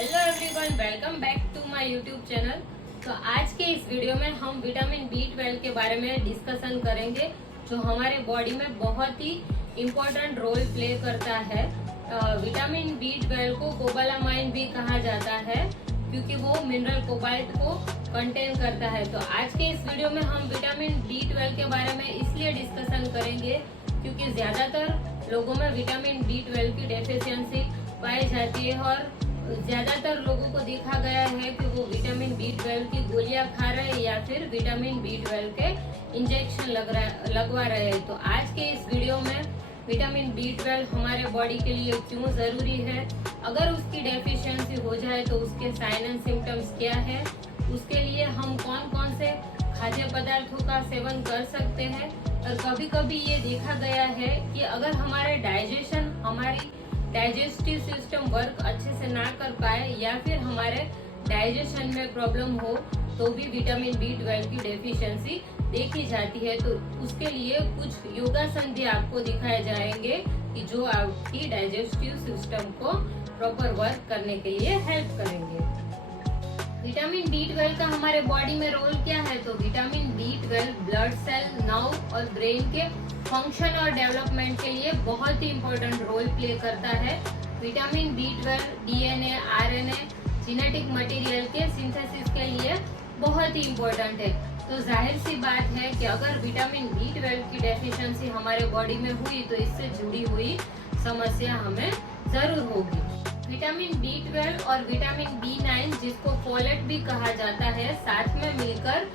Hello everyone, welcome back to my YouTube channel. तो आज के इस वीडियो में हम विटामिन B12 के बारे में डिस्कशन करेंगे, जो हमारे बॉडी में बहुत ही इम्पोर्टेंट रोल प्ले करता है। विटामिन B12 को कोबालामाइन भी कहा जाता है, क्योंकि वो मिनरल कोबाल्ट को कंटेन करता है। तो आज के इस वीडियो में हम विटामिन B12 के बारे में इसलिए डिस्कशन करेंगे क्योंकि ज्यादातर लोगों में विटामिन B12 की डेफिशिएंसी पाई जाती है और ज्यादातर लोगों को देखा गया है कि वो विटामिन B12 की गोलियां खा रहे हैं या फिर विटामिन B12 के इंजेक्शन लगवा रहे हैं। तो आज के इस वीडियो में विटामिन B12 हमारे बॉडी के लिए क्यों जरूरी है, अगर उसकी डेफिशिएंसी हो जाए तो उसके साइन एंड सिम्टम्स क्या है, उसके लिए हम कौन कौन से खाद्य पदार्थों का सेवन कर सकते हैं। और कभी कभी ये देखा गया है कि अगर हमारे हमारी डाइजेस्टिव सिस्टम वर्क अच्छे से ना कर पाए या फिर हमारे डाइजेशन में प्रॉब्लम हो तो भी विटामिन B12 की डेफिशिएंसी देखी जाती है। तो उसके लिए कुछ योगासन भी आपको दिखाए जाएंगे कि जो आपकी डाइजेस्टिव सिस्टम को प्रॉपर वर्क करने के लिए हेल्प करेंगे। विटामिन B12 का हमारे बॉडी में रोल क्या है? तो vitamin B12 blood cell, nerve और ब्रेन के फंक्शन और डेवलपमेंट के लिए बहुत ही इम्पोर्टेंट रोल प्ले करता है। Vitamin B12 DNA, RNA, genetic material के सिंथेसिस के लिए बहुत ही इम्पोर्टेंट है। तो जाहिर सी बात है कि अगर विटामिन B12 की डेफिशिएंसी हमारे बॉडी में हुई तो इससे जुड़ी हुई समस्या हमें जरूर होगी। विटामिन B12 और विटामिन B9, जिसको फोलेट भी कहा जाता है, साथ में मिलकर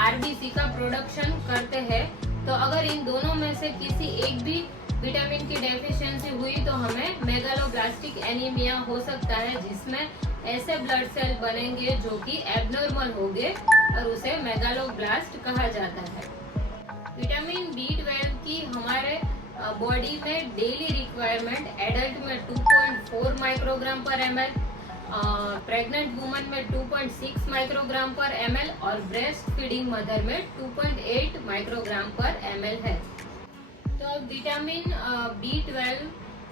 RBC का प्रोडक्शन करते हैं। तो अगर इन दोनों में से किसी एक भी विटामिन की डेफिशिएंसी हुई तो हमें मेगालोब्लास्टिक एनीमिया हो सकता है, जिसमें ऐसे ब्लड सेल बनेंगे जो कि एबनॉर्मल होंगे और उसे मेगालोब्लास्ट कहा जाता है। विटामिन B12 की हमारे बॉडी में डेली रिक्वायरमेंट एडल्ट में 2.4 माइक्रोग्राम पर ml, प्रेग्नेंट वुमन में 2.6 माइक्रोग्राम पर ml और ब्रेस्ट फीडिंग मदर में 2.8 माइक्रोग्राम पर ml है। तो अब विटामिन B12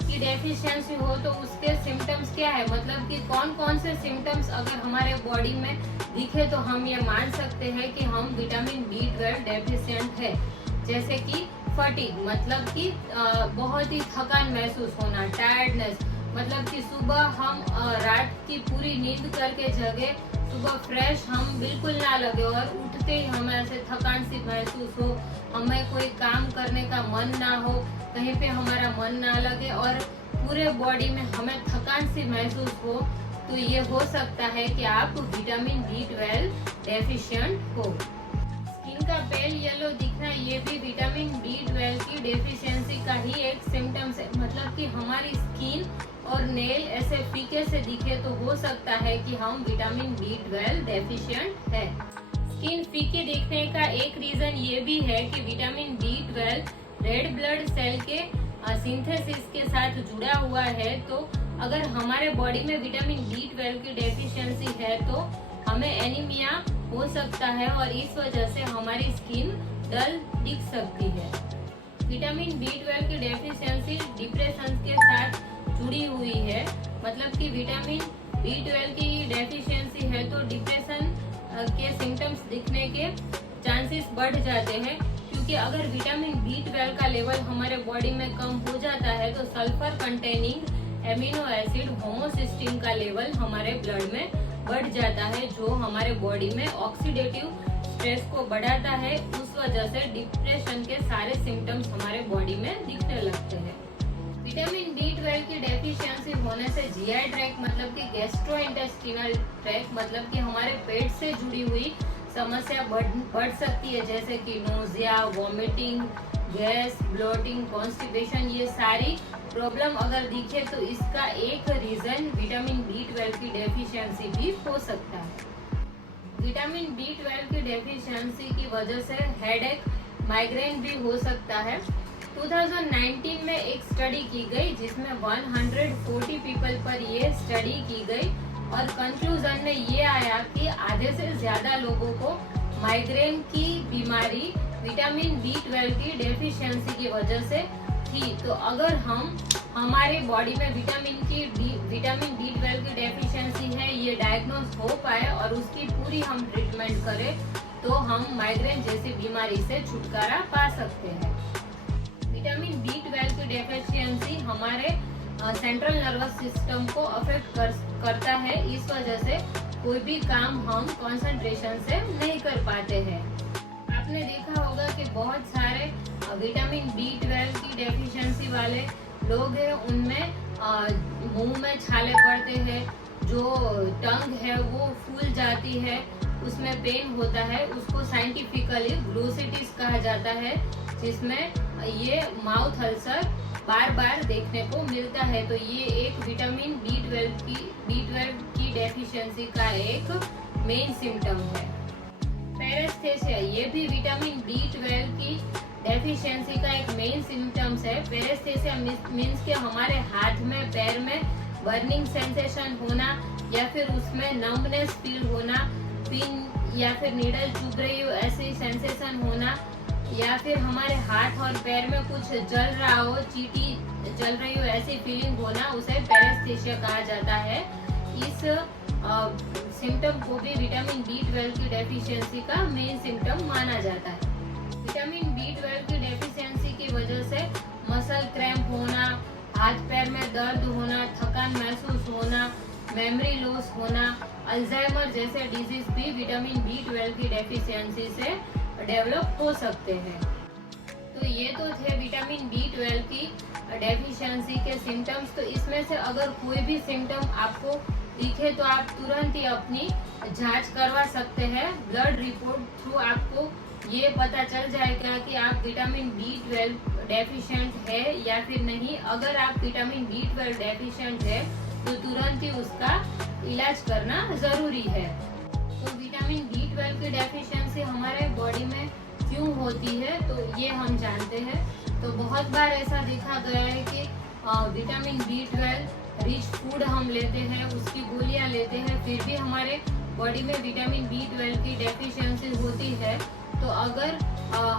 की डेफिशिएंसी हो तो उसके सिम्टम्स क्या है, मतलब कि कौन कौन से सिम्टम्स अगर हमारे बॉडी में दिखे तो हम ये मान सकते हैं कि हम विटामिन B12 डेफिशिएंट है। जैसे कि फटीग, मतलब कि बहुत ही थकान महसूस होना, टायर्डनेस, मतलब कि सुबह हम रात की पूरी नींद करके जगे, सुबह फ्रेश हम बिल्कुल ना लगे और उठते ही हमें ऐसे थकान सी महसूस हो, हमें कोई काम करने का मन ना हो, कहीं पे हमारा मन ना लगे और पूरे बॉडी में हमें थकान सी महसूस हो, तो ये हो सकता है कि आप विटामिन B12 डेफिशिएंट हो। स्किन का पेल येलो दिखना, ये भी विटामिन B12 की डेफिशिएंसी का ही एक सिम्टम्स है। मतलब कि हमारी स्किन और नेल ऐसे फीके से दिखे तो हो सकता है कि हम विटामिन B12 डेफिशिएंट है। स्किन फीके दिखने का एक रीजन ये भी है कि vitamin B12 red blood cell के सिंथेसिस के साथ जुड़ा हुआ है। तो अगर हमारे बॉडी में विटामिन B12 की डेफिशिएंसी है तो हमें एनीमिया हो सकता है और इस वजह से हमारी स्किन डल दिख सकती है। विटामिन B12 की डेफिशिएंसी डिप्रेशन के साथ जुड़ी हुई है। मतलब कि विटामिन B12 की डेफिशिएंसी है तो डिप्रेशन के सिम्टम्स दिखने के चांसेस बढ़ जाते हैं, क्योंकि अगर विटामिन B12 का लेवल हमारे बॉडी में कम हो जाता है तो sulphur containing amino acid homocysteine का लेवल हमारे ब्लड में बढ़ जाता है, जो हमारे बॉडी में ऑक्सीडेटिव स्ट्रेस को बढ़ाता है। उस वजह से डिप्रेशन के सारे सिम्टम्स हमारे बॉडी में दिखने लगते हैं। विटामिन B12 की डेफिशिएंसी होने से GI ट्रैक्ट, मतलब कि गैस्ट्रोइंटेस्टिनल ट्रैक्ट, मतलब कि हमारे पेट से जुड़ी हुई समस्या बढ़ सकती है, जैसे कि nausea, vomiting, gas, bloating, constipation, ये सारी प्रॉब्लम अगर दिखे तो इसका एक रीजन विटामिन B12 की डेफिशिएंसी भी हो सकता है। विटामिन B12 की डेफिशिएंसी की वजह से हेडेक, माइग्रेन भी हो सकता है। 2019 में एक स्टडी की गई जिसमें 140 पीपल पर ये स्टडी की गई और कंक्लूजन में ये आया कि आधे से ज्यादा लोगों को माइग्रेन की बीमारी विटामिन B12 की डेफिशिएंसी की वजह से थी। तो अगर हमारे बॉडी में विटामिन B12 की डेफिशिएंसी ये डायग्नोज हो पाए और उसकी पूरी हम ट्रीटमेंट करें तो हम माइग्रेन जैसी बीमारी से छुटकारा पा सकते हैं। विटामिन B12 की डेफिशिएंसी हमारे सेंट्रल नर्वस सिस्टम को अफेक्ट करता है। इस वजह से कोई भी काम हम कंसंट्रेशन से नहीं कर पाते हैं। आपने देखा होगा कि बहुत सारे विटामिन B12 की डेफिशिएंसी वाले लोग हैं, उनमें मुंह में छाले पड़ते हैं, जो टंग है वो फूल जाती है, उसमें पेन होता है। उसको साइंटिफिकली ग्लोसिटिस कहा जाता है, जिसमें ये माउथ अल्सर बार बार देखने को मिलता है। तो ये एक विटामिन B12 की डेफिशिएंसी का एक मेन सिम्टम है। पेरेस्थेसिया ये भी विटामिन B12 की डेफिशिएंसी का एक मेन सिम्टम्स है। पेरेस्थेसिया मीन्स के हमारे हाथ में पैर में बर्निंग सेंसेशन होना, या फिर उसमें नम्बनेस फील होना, पिन या फिर नीडल चुभ रही हो ऐसी सेंसेशन होना, या फिर हमारे हाथ और पैर में कुछ जल रहा हो, चींटी जल रही हो ऐसी फीलिंग होना, उसे पेरेस्थेसिया कहा जाता है। इस सिम्टम को भी विटामिन B12 की डेफिशिएंसी का मेन सिम्टम माना जाता है। विटामिन B12 की डेफिशिएंसी की वजह से मसल क्रैम्प होना, हाथ पैर में दर्द होना, थकान महसूस होना, मेमोरी लॉस होना, अल्जाइमर जैसे डिजीज भी विटामिन B12 की डेफिशिएंसी से डेवलप हो सकते हैं। तो ये तो थे विटामिन B12 की डेफिशिएंसी के सिम्टम्स। तो इसमें से अगर कोई भी सिम्टम आपको दिखे तो आप तुरंत ही अपनी जांच करवा सकते हैं। ब्लड रिपोर्ट थ्रू आपको ये पता चल जाएगा कि आप विटामिन B12 डेफिशिएंट है या फिर नहीं। अगर आप विटामिन B12 डेफिशिएंट है तो तुरंत ही उसका इलाज करना जरूरी है। तो विटामिन B12 की डेफिशिएंसी हमारे बॉडी में क्यों होती है तो ये हम जानते हैं। तो बहुत बार ऐसा देखा गया है कि विटामिन B12 रिच फूड हम लेते हैं, उसकी गोलियां लेते हैं, फिर भी हमारे बॉडी में विटामिन B12 की डेफिशिएंसी होती है। तो अगर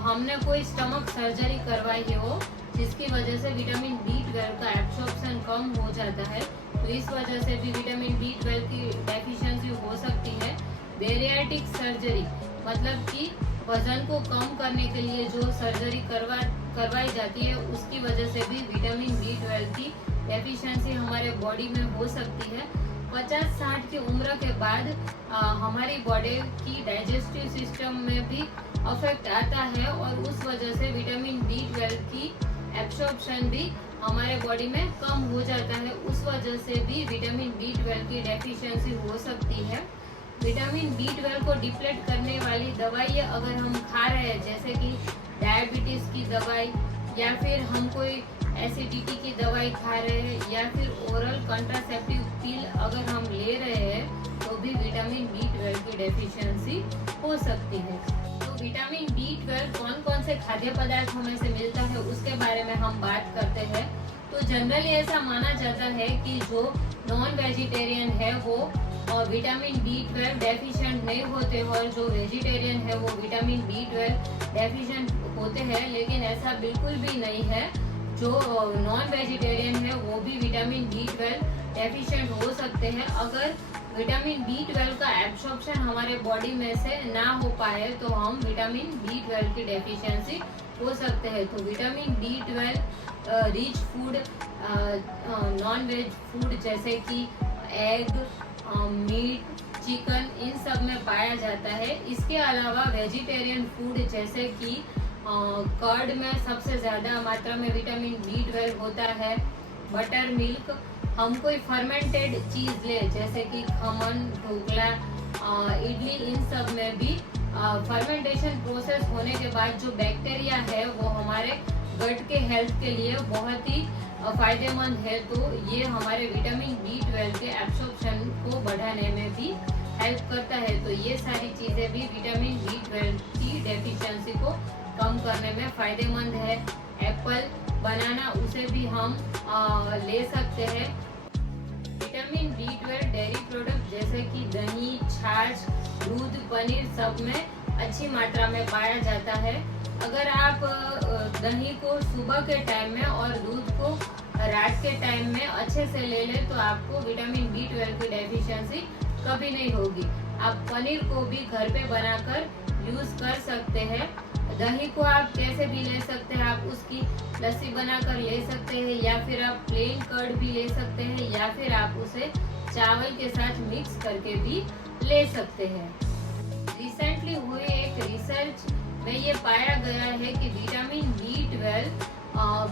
हमने कोई स्टमक सर्जरी करवाई हो जिसकी वजह से विटामिन B12 का एब्सॉर्प्शन कम हो जाता है, तो इस वजह से भी विटामिन B12 की डेफिशिएंसी हो सकती है। बेरियाट्रिक सर्जरी मतलब कि वजन को कम करने के लिए जो सर्जरी करवाई जाती है, उसकी वजह से भी विटामिन B12 की डेफिशिएंसी हमारे बॉडी में हो सकती है। 50-60 की उम्र के बाद हमारी बॉडी की डाइजेस्टिव सिस्टम में भी अफेक्ट आता है और उस वजह से विटामिन B12 की एब्सॉर्प्शन भी हमारे बॉडी में कम हो जाता है। उस वजह से भी विटामिन B12 की डेफिशिएंसी हो सकती है। विटामिन B12 को डिप्लेट करने वाली दवाइयाँ अगर हम खा रहे हैं, जैसे कि डायबिटीज की दवाई या फिर हम कोई एसिडिटी की दवाई खा रहे हैं या फिर ओरल कंट्रासेप्टिव पिल अगर हम ले रहे हैं, तो भी विटामिन B12 की डेफिशिएंसी हो सकती है। तो विटामिन B12 कौन कौन से खाद्य पदार्थों में से मिलता है उसके बारे में हम बात करते हैं। तो जनरली ऐसा माना जाता है कि जो नॉन वेजिटेरियन है वो विटामिन B12 डेफिशिएंट नहीं होते और जो वेजिटेरियन है वो विटामिन B12 डेफिशिएंट होते हैं, लेकिन ऐसा बिल्कुल भी नहीं है। जो नॉन वेजिटेरियन है वो भी विटामिन B12 डेफिशिएंट हो सकते हैं। अगर विटामिन B12 का एब्सॉर्प्शन हमारे बॉडी में से ना हो पाए तो हम विटामिन B12 की डेफिशिएंसी हो सकते हैं। तो vitamin B12 rich food, non veg food जैसे कि एग, मीट, चिकन, इन सब में पाया जाता है। इसके अलावा वेजिटेरियन फूड जैसे कि कर्ड में सबसे ज़्यादा मात्रा में विटामिन B12 होता है। बटर मिल्क, हम कोई फर्मेंटेड चीज़ ले जैसे कि खमन, ढोकला, इडली, इन सब में भी फर्मेंटेशन प्रोसेस होने के बाद जो बैक्टीरिया है वो हमारे गट के हेल्थ के लिए बहुत ही फायदेमंद है। तो ये हमारे विटामिन B12 के एब्सॉर्प्शन को बढ़ाने में भी हेल्प करता है। तो ये सारी चीज़ें भी विटामिन B12 की डेफिशिएंसी को कम करने में फायदेमंद है। एप्पल, बनाना, उसे भी हम ले सकते हैं। विटामिन B12 डेयरी प्रोडक्ट जैसे कि दही, छाछ, दूध, पनीर सब में अच्छी मात्रा में पाया जाता है। अगर आप दही को सुबह के टाइम में और दूध को रात के टाइम में अच्छे से ले लें तो आपको विटामिन B12 की डेफिशिएंसी कभी नहीं होगी। आप पनीर को भी घर पे बनाकर यूज कर सकते हैं। दही को आप कैसे भी ले सकते हैं, आप उसकी लस्सी बनाकर ले सकते हैं, या फिर आप प्लेन कर्ड भी ले सकते हैं, या फिर आप उसे चावल के साथ मिक्स करके भी ले सकते हैं। रिसेंटली हुए एक रिसर्च में ये पाया गया है कि विटामिन B12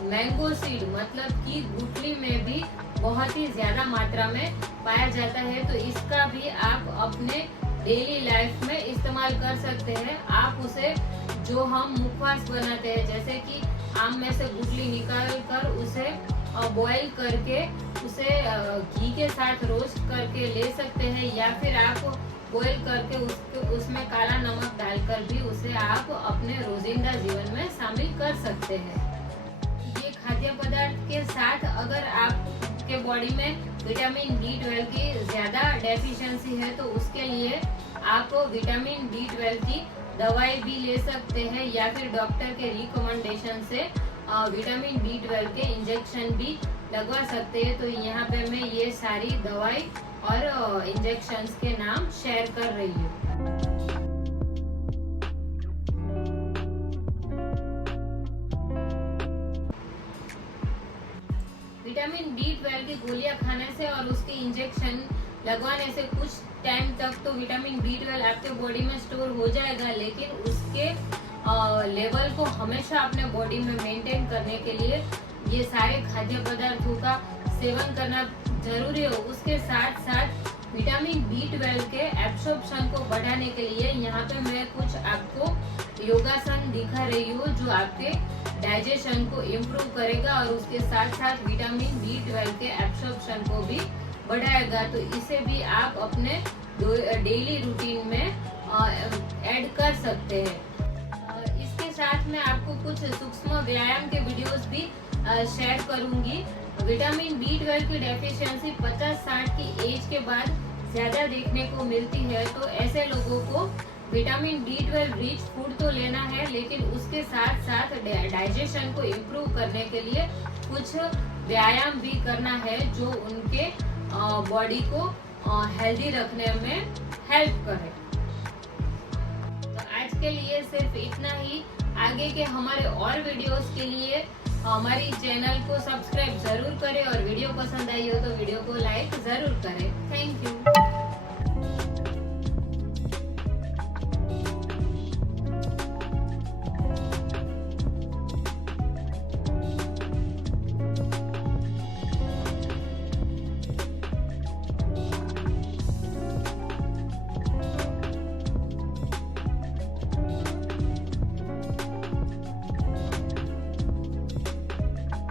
मैंगो सीड मतलब कि गुठली में भी बहुत ही ज्यादा मात्रा में पाया जाता है। तो इसका भी आप अपने डेली लाइफ में इस्तेमाल कर सकते हैं। आप उसे जो हम मुखवास बनाते हैं, जैसे कि आम में से गुठली निकाल कर उसे बॉईल करके उसे घी के साथ रोस्ट करके ले सकते हैं, या फिर आप बॉईल करके उसमें काला नमक डालकर भी उसे आप अपने रोजिंदा जीवन में शामिल कर सकते हैं। ये खाद्य पदार्थ के साथ अगर आपके बॉडी में विटामिन B12 की ज्यादा डेफिशिएंसी है तो उसके लिए आप विटामिन B12 की दवाई भी ले सकते हैं, या फिर डॉक्टर के रिकमेंडेशन से विटामिन B12 के इंजेक्शन भी लगवा सकते हैं। तो यहाँ पे मैं ये सारी दवाई और इंजेक्शंस के नाम शेयर कर रही हूँ। विटामिन B12 की गोलियां खाने से और उसके इंजेक्शन लगवाने से कुछ टाइम तक तो विटामिन B12 आपके बॉडी में स्टोर हो जाएगा, लेकिन उसके लेवल को हमेशा अपने बॉडी में मेंटेन करने के लिए ये सारे खाद्य पदार्थों का सेवन करना जरूरी है। उसके साथ साथ विटामिन B12 के एब्सॉर्प्शन को बढ़ाने के लिए यहाँ पे मैं कुछ आपको योगासन दिखा रही हूँ जो आपके डाइजेशन को इम्प्रूव करेगा और उसके साथ साथ विटामिन B12 के एब्सॉर्प्शन को भी बढ़ाएगा। तो इसे भी आप अपने डेली रूटीन में ऐड कर सकते हैं। इसके साथ मैं आपको कुछ सूक्ष्म व्यायाम के वीडियोस भी शेयर करूंगी। विटामिन B12 की डेफिशिएंसी 50-60 की एज के बाद ज्यादा देखने को मिलती है, तो ऐसे लोगों को विटामिन B12 रिच फूड तो लेना है, लेकिन उसके साथ साथ डाइजेशन को इम्प्रूव करने के लिए कुछ व्यायाम भी करना है जो उनके बॉडी को हेल्दी रखने में हेल्प करे। तो आज के लिए सिर्फ इतना ही। आगे के हमारे और वीडियोस के लिए हमारी चैनल को सब्सक्राइब जरूर करें और वीडियो पसंद आई हो तो वीडियो को लाइक जरूर करें। Thank you.